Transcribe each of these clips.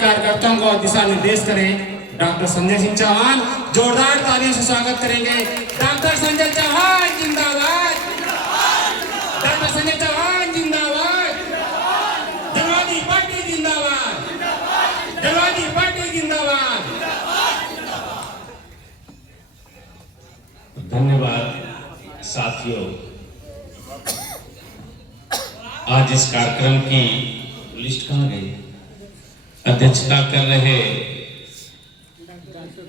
कार्यकर्ताओं को दिशा निर्देश करें। डॉक्टर संजय सिंह चौहान जोरदार तालियों से स्वागत करेंगे। डॉक्टर संजय चौहान जिंदाबाद, डॉक्टर संजय चौहान जिंदाबाद, जनवादी पार्टी जिंदाबाद, जनवादी पार्टी जिंदाबाद। धन्यवाद साथियों। आज इस कार्यक्रम की लिस्ट कहाँ गई? अध्यक्षता कर रहे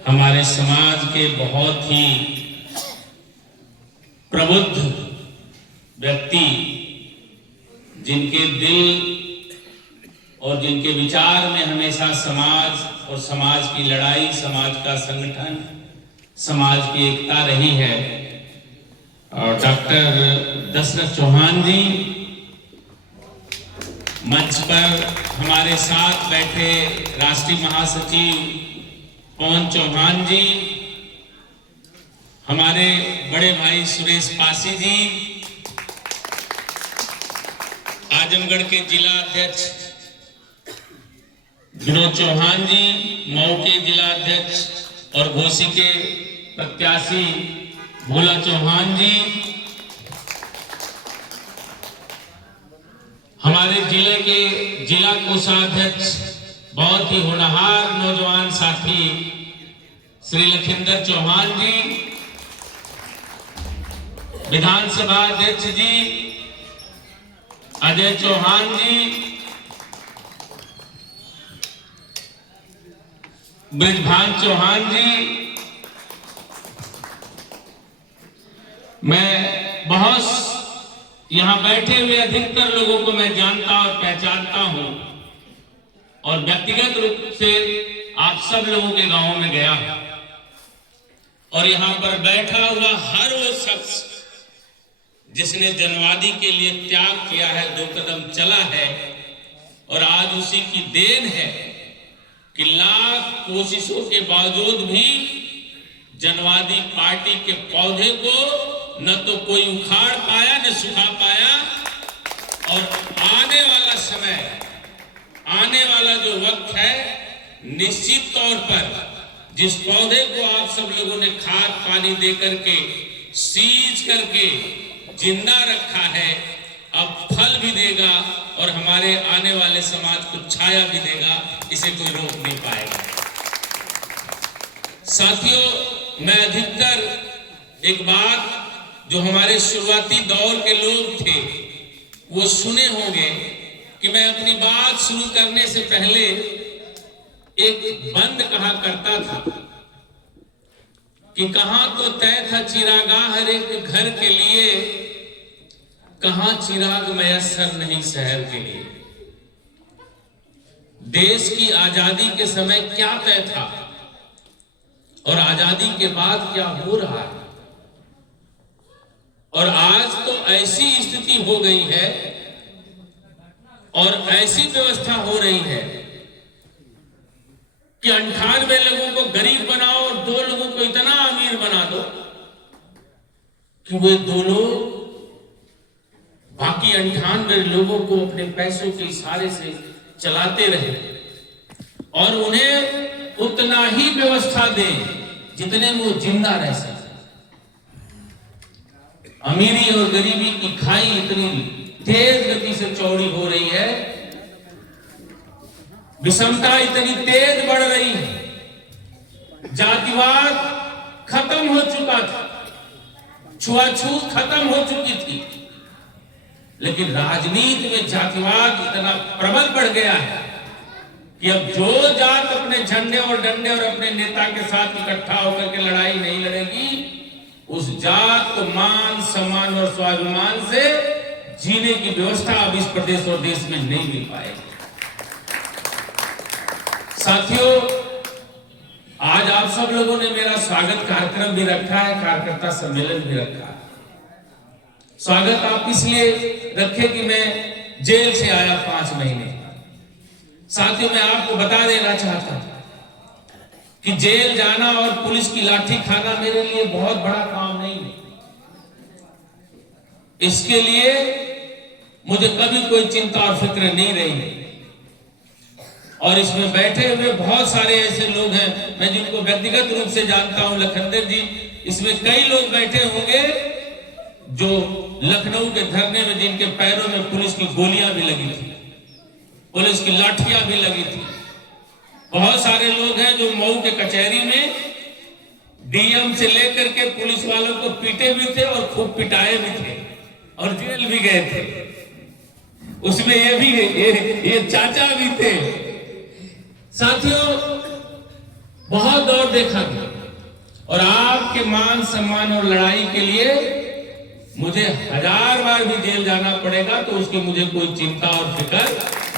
हमारे समाज के बहुत ही प्रबुद्ध व्यक्ति, जिनके दिल और जिनके विचार में हमेशा समाज और समाज की लड़ाई, समाज का संगठन, समाज की एकता रही है, और डॉक्टर दशरथ चौहान जी मंच पर हमारे साथ बैठे राष्ट्रीय महासचिव पवन चौहान जी, हमारे बड़े भाई सुरेश पासी जी, आजमगढ़ के जिला अध्यक्ष विनोद चौहान जी, मऊ के जिला अध्यक्ष और घोसी के प्रत्याशी भोला चौहान जी, हमारे जिले के जिला कोषाध्यक्ष बहुत ही होनहार नौजवान साथी श्री लखिंदर चौहान जी, विधानसभा अध्यक्ष जी अजय चौहान जी, ब्रिजभान चौहान जी, मैं बहुत यहां बैठे हुए अधिकतर लोगों को मैं जानता और पहचानता हूं, और व्यक्तिगत रूप से आप सब लोगों के गांवों में गया, और यहां पर बैठा हुआ हर वो शख्स जिसने जनवादी के लिए त्याग किया है, 2 कदम चला है, और आज उसी की देन है कि लाख कोशिशों के बावजूद भी जनवादी पार्टी के पौधे को न तो कोई उखाड़ पाया न सुखा पाया, और आने वाला समय, आने वाला जो वक्त है, निश्चित तौर पर जिस पौधे को आप सब लोगों ने खाद पानी दे करके सींच करके जिंदा रखा है, अब फल भी देगा और हमारे आने वाले समाज को छाया भी देगा, इसे कोई रोक नहीं पाएगा। साथियों, मैं अधिकतर एक बात जो हमारे शुरुआती दौर के लोग थे वो सुने होंगे कि मैं अपनी बात शुरू करने से पहले एक बंद कहा करता था कि कहां तो तय था चिरागाह हर एक घर के लिए, कहां चिराग मयस्सर नहीं शहर के लिए। देश की आजादी के समय क्या तय था और आजादी के बाद क्या हो रहा है, और आज तो ऐसी स्थिति हो गई है और ऐसी व्यवस्था हो रही है कि 98 लोगों को गरीब बनाओ और 2 लोगों को इतना अमीर बना दो कि वे 2 लोग बाकी 98 लोगों को अपने पैसों के इशारे से चलाते रहे, और उन्हें उतना ही व्यवस्था दें जितने वो जिंदा रह सके। अमीरी और गरीबी की खाई इतनी तेज गति से चौड़ी हो रही है, विषमता इतनी तेज बढ़ रही है, जातिवाद खत्म हो चुका था, छुआछूत खत्म हो चुकी थी, लेकिन राजनीति में जातिवाद इतना प्रबल बढ़ गया है कि अब जो जात अपने झंडे और डंडे और अपने नेता के साथ इकट्ठा होकर के लड़ाई नहीं लड़ेगी, उस जात को मान सम्मान और स्वाभिमान से जीने की व्यवस्था अब इस प्रदेश और देश में नहीं मिल पाएगी। साथियों, आज आप सब लोगों ने मेरा स्वागत कार्यक्रम भी रखा है, कार्यकर्ता सम्मेलन भी रखा है। स्वागत आप इसलिए रखे कि मैं जेल से आया 5 महीने। साथियों, मैं आपको बता देना चाहता हूं कि जेल जाना और पुलिस की लाठी खाना मेरे लिए बहुत बड़ा काम नहीं है। इसके लिए मुझे कभी कोई चिंता और फिक्र नहीं रही, और इसमें बैठे हुए बहुत सारे ऐसे लोग हैं मैं जिनको व्यक्तिगत रूप से जानता हूं। लखनदेव जी, इसमें कई लोग बैठे होंगे जो लखनऊ के धरने में जिनके पैरों में पुलिस की गोलियां भी लगी थी, पुलिस की लाठियां भी लगी थी। बहुत सारे लोग हैं जो मऊ के कचहरी में डीएम से लेकर के पुलिस वालों को पीटे भी थे और खूब पिटाए भी थे और जेल भी गए थे। उसमें ये चाचा भी थे। साथियों, बहुत दौर देखा गया और आपके मान सम्मान और लड़ाई के लिए मुझे 1000 बार भी जेल जाना पड़ेगा तो उसकी मुझे कोई चिंता और फिक्र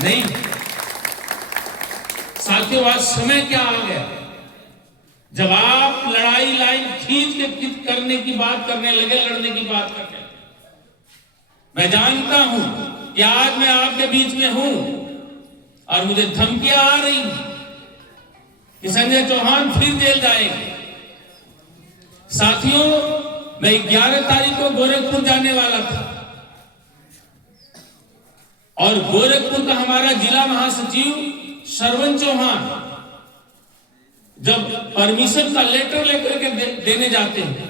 नहीं। साथियों, आज समय क्या आ गया जब आप लड़ाई लाइन खींच के करने की बात करने लगे, लड़ने की बात करने लगे। मैं जानता हूं कि आज मैं आपके बीच में हूं और मुझे धमकियां आ रही कि संजय चौहान फिर जेल जाएंगे। साथियों, मैं 11 तारीख को गोरखपुर जाने वाला था और गोरखपुर का हमारा जिला महासचिव श्रवण चौहान जब परमिशन का लेटर लेकर के देने जाते हैं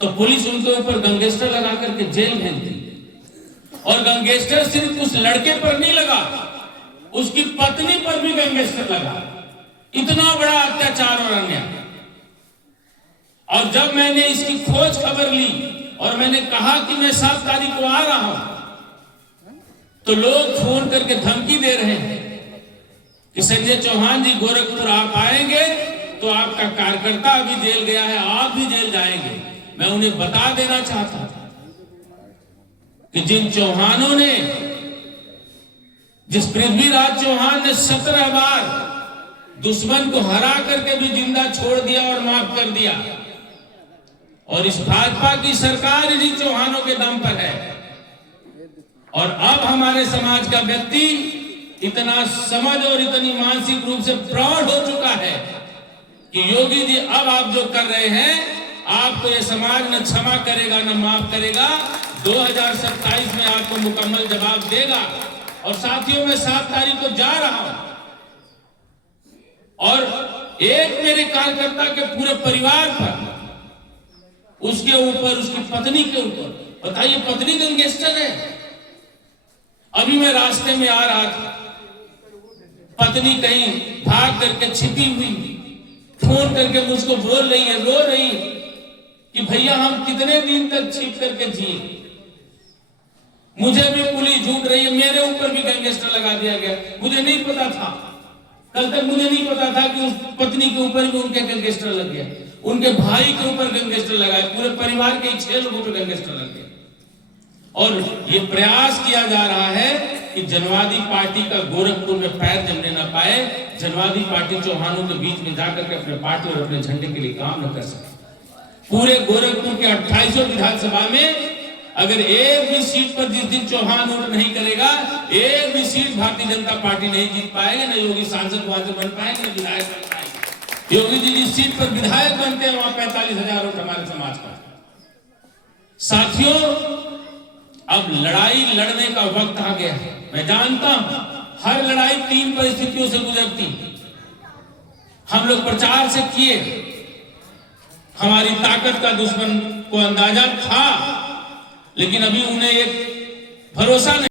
तो पुलिस उनके ऊपर गैंगस्टर लगा करके जेल भेजती है। और गैंगस्टर सिर्फ उस लड़के पर नहीं लगा, उसकी पत्नी पर भी गैंगस्टर लगा। इतना बड़ा अत्याचार और अन्याय। और जब मैंने इसकी खोज खबर ली और मैंने कहा कि मैं 7 तारीख को आ रहा हूं तो लोग फोन करके धमकी दे रहे हैं कि संजय चौहान जी गोरखपुर आप आएंगे तो आपका कार्यकर्ता अभी जेल गया है, आप भी जेल जाएंगे। मैं उन्हें बता देना चाहता था कि जिन चौहानों ने, जिस पृथ्वीराज चौहान ने 17 बार दुश्मन को हरा करके भी जिंदा छोड़ दिया और माफ कर दिया, और इस भाजपा की सरकार इन्हीं चौहानों के दम पर है। और अब हमारे समाज का व्यक्ति इतना समझ और इतनी मानसिक रूप से प्रौढ़ हो चुका है कि योगी जी अब आप जो कर रहे हैं आपको ये समाज न क्षमा करेगा न माफ करेगा। 2027 में आपको मुकम्मल जवाब देगा। और साथियों, मैं 7 तारीख को जा रहा हूं और एक मेरे कार्यकर्ता के पूरे परिवार पर, उसके ऊपर, उसकी पत्नी के ऊपर, बताइए पत्नी गैंगस्टर है। अभी मैं रास्ते में आ रहा था, पत्नी कहीं भाग करके छिपी हुई फोन करके मुझको बोल रही है, रो रही कि भैया हम कितने दिन तक छिप करके जिए, मुझे भी पुलिस ढूंढ रही है, मेरे ऊपर भी गैंगस्टर लगा दिया गया। मुझे नहीं पता था, कल तक मुझे नहीं पता था कि उस पत्नी के ऊपर भी उनके गैंगस्टर लग गया, उनके भाई के ऊपर गैंगस्टर लगा, पूरे परिवार के 6 लोगों पर गैंगस्टर लग गया। और ये प्रयास किया जा रहा है कि जनवादी पार्टी का गोरखपुर में पैर जमने ना पाए, जनवादी पार्टी चौहानों के बीच में जाकर के अपने पार्टी और अपने झंडे के लिए काम न कर सके। पूरे गोरखपुर के 28 विधानसभा में अगर एक भी सीट पर जिस दिन चौहान वोट नहीं करेगा, एक भी सीट भारतीय जनता पार्टी नहीं जीत पाएगी। न योगी सांसद वहां से बन पाएंगे, न विधायक बन पाएंगे। योगी जी जिस सीट पर विधायक बनते हैं वहां 45,000 वोट हमारे समाज का। साथियों, अब लड़ाई लड़ने का वक्त आ गया है। मैं जानता हूं हर लड़ाई 3 परिस्थितियों से गुजरती। हम लोग प्रचार से किए, हमारी ताकत का दुश्मन को अंदाजा था, लेकिन अभी उन्हें एक भरोसा नहीं।